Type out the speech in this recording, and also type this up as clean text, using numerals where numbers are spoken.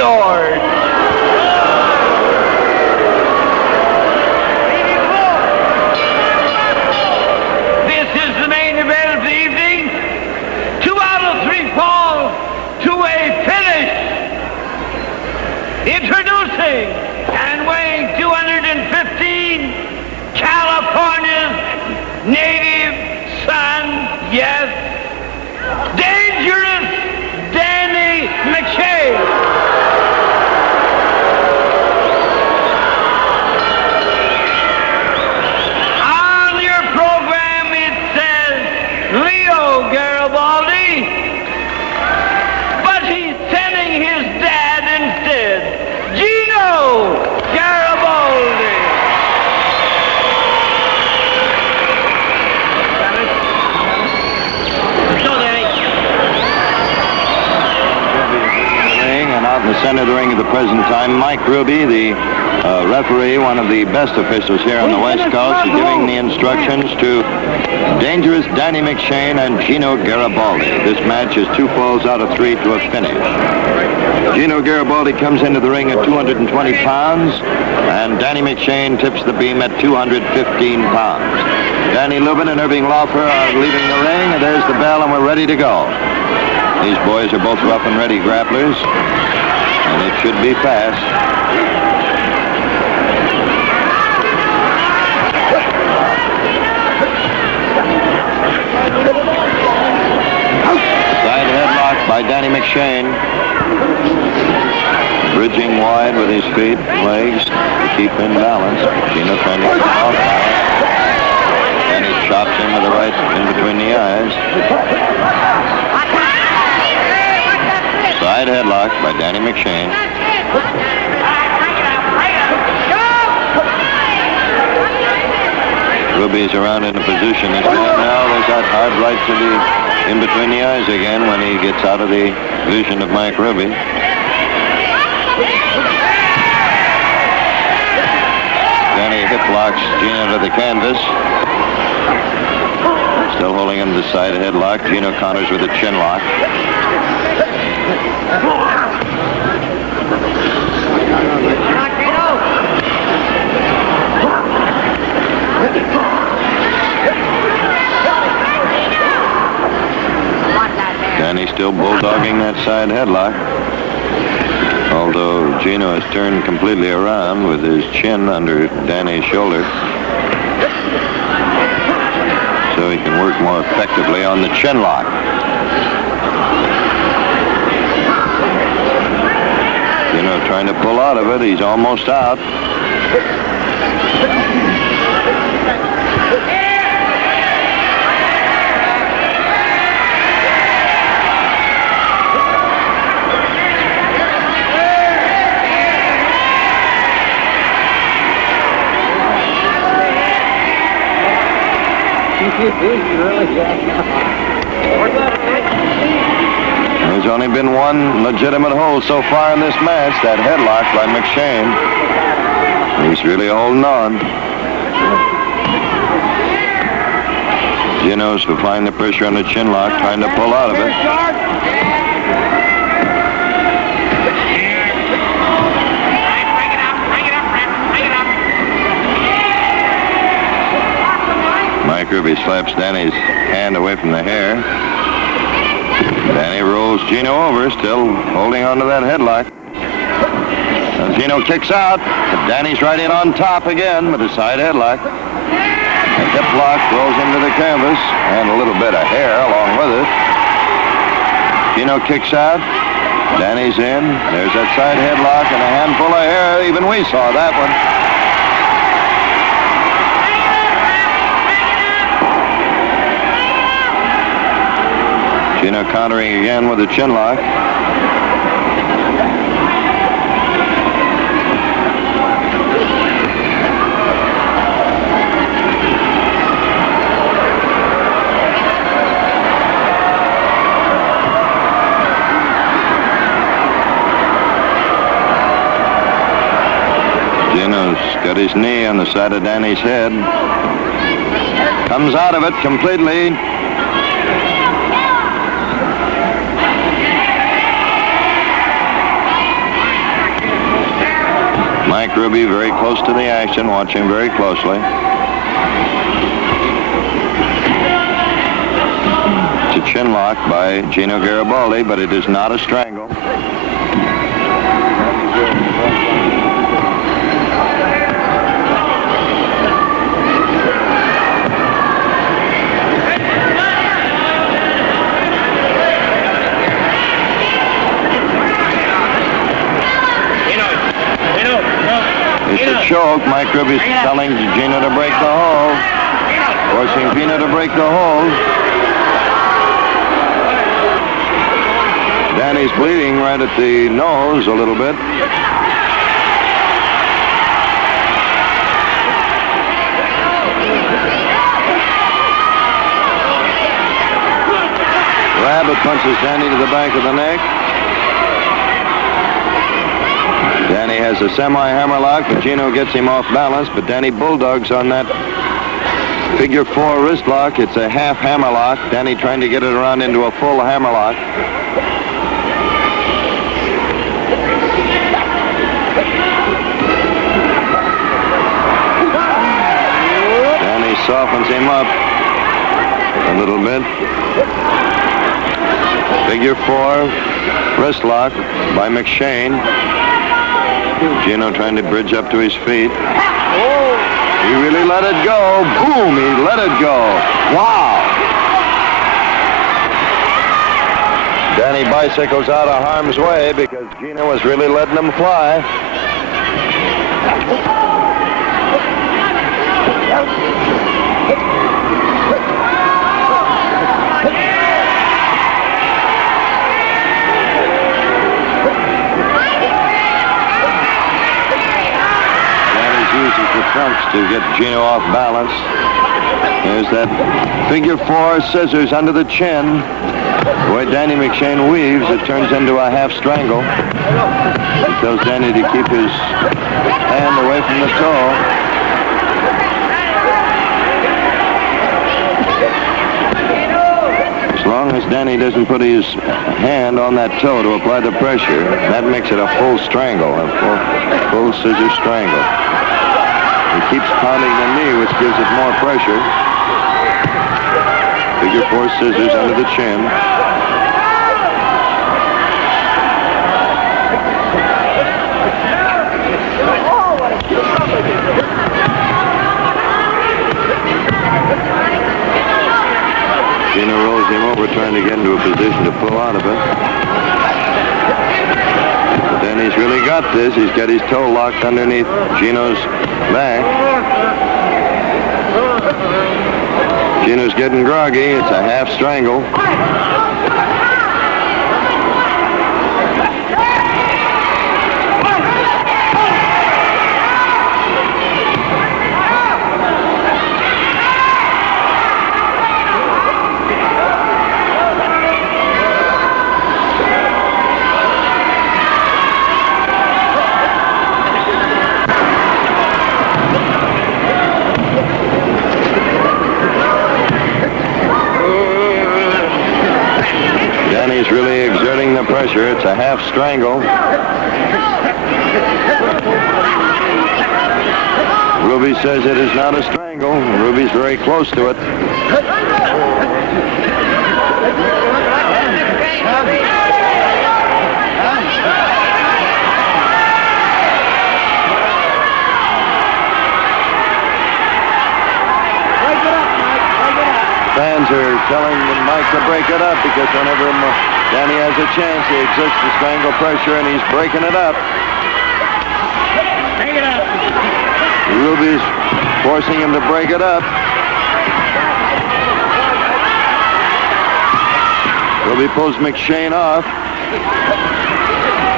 George. This is the main event of the evening. 2 out of 3 fall to a finish. Introducing and weighing 215, California's native son, yes, dangerous Danny McShane. On your program it says Leo Garibaldi, but he's sending his dad instead, Gino Garibaldi. Out in the center of the ring at the present time, Mike Ruby, the referee, one of the best officials here on the West Coast, is giving the instructions to dangerous Danny McShane and Gino Garibaldi. This match is 2 falls out of 3 to a finish. Gino Garibaldi comes into the ring at 220 pounds, and Danny McShane tips the beam at 215 pounds. Danny Lubin and Irving Laufer are leaving the ring, and there's the bell, and we're ready to go. These boys are both rough and ready grapplers, and it should be fast. Side headlock by Danny McShane. Bridging wide with his feet and legs to keep in balance. Gino trying to get him off balance. Danny chops him with the right in between the eyes. Side headlock by Danny McShane. Ruby's around in a position this time now. There's that hard right to the in between the eyes again when he gets out of the vision of Mike Ruby. Danny hip locks Gino to the canvas. Still holding him to the side headlock. Gino counters with a chin lock. Danny still bulldogging that side headlock. Although Gino has turned completely around with his chin under Danny's shoulder. So he can work more effectively on the chin lock. Gino trying to pull out of it. He's almost out. There's only been one legitimate hold so far in this match, that headlock by McShane. He's really holding on. Gino's applying the pressure on the chin lock, trying to pull out of it. Mike Ruby slaps Danny's hand away from the hair. Danny rolls Gino over, still holding on to that headlock. And Gino kicks out, but Danny's right in on top again with a side headlock. A hip lock rolls into the canvas, and a little bit of hair along with it. Gino kicks out. Danny's in. There's that side headlock and a handful of hair. Even we saw that one. Gino countering again with a chin lock. Gino's got his knee on the side of Danny's head. Comes out of it completely. Mike Ruby very close to the action, watching very closely. It's a chin lock by Gino Garibaldi, but it is not a strangle. It's a choke. Mike Ruby's telling Gino to break the hold, forcing Gino to break the hold. Danny's bleeding right at the nose a little bit. Rabbit punches Danny to the back of the neck. Danny has a semi-hammerlock, but Gino gets him off balance, but Danny bulldogs on that figure 4 wrist lock. It's a half hammerlock. Danny trying to get it around into a full hammerlock. Danny softens him up a little bit. Figure 4 wrist lock by McShane. Gino trying to bridge up to his feet. He really let it go. Boom, he let it go. Wow. Danny bicycles out of harm's way because Gino was really letting him fly. The trunks to get Gino off balance. There's that figure 4 scissors under the chin. The way Danny McShane weaves, it turns into a half strangle. He tells Danny to keep his hand away from the toe. As long as Danny doesn't put his hand on that toe to apply the pressure, that makes it a full strangle, a full scissor strangle. He keeps pounding the knee, which gives it more pressure. Figure 4 scissors under the chin. Gino rolls him over, trying to get into a position to pull out of it. But then he's really got this. He's got his toe locked underneath Gino's back. Gino's getting groggy. It's a half strangle. Danny's really exerting the pressure. It's a half strangle. Ruby says it is not a strangle. Ruby's very close to it. Fans are telling Mike to break it up because whenever Danny has a chance, he exerts the strangle pressure and he's breaking it up. Break it up. Ruby's forcing him to break it up. Ruby pulls McShane off.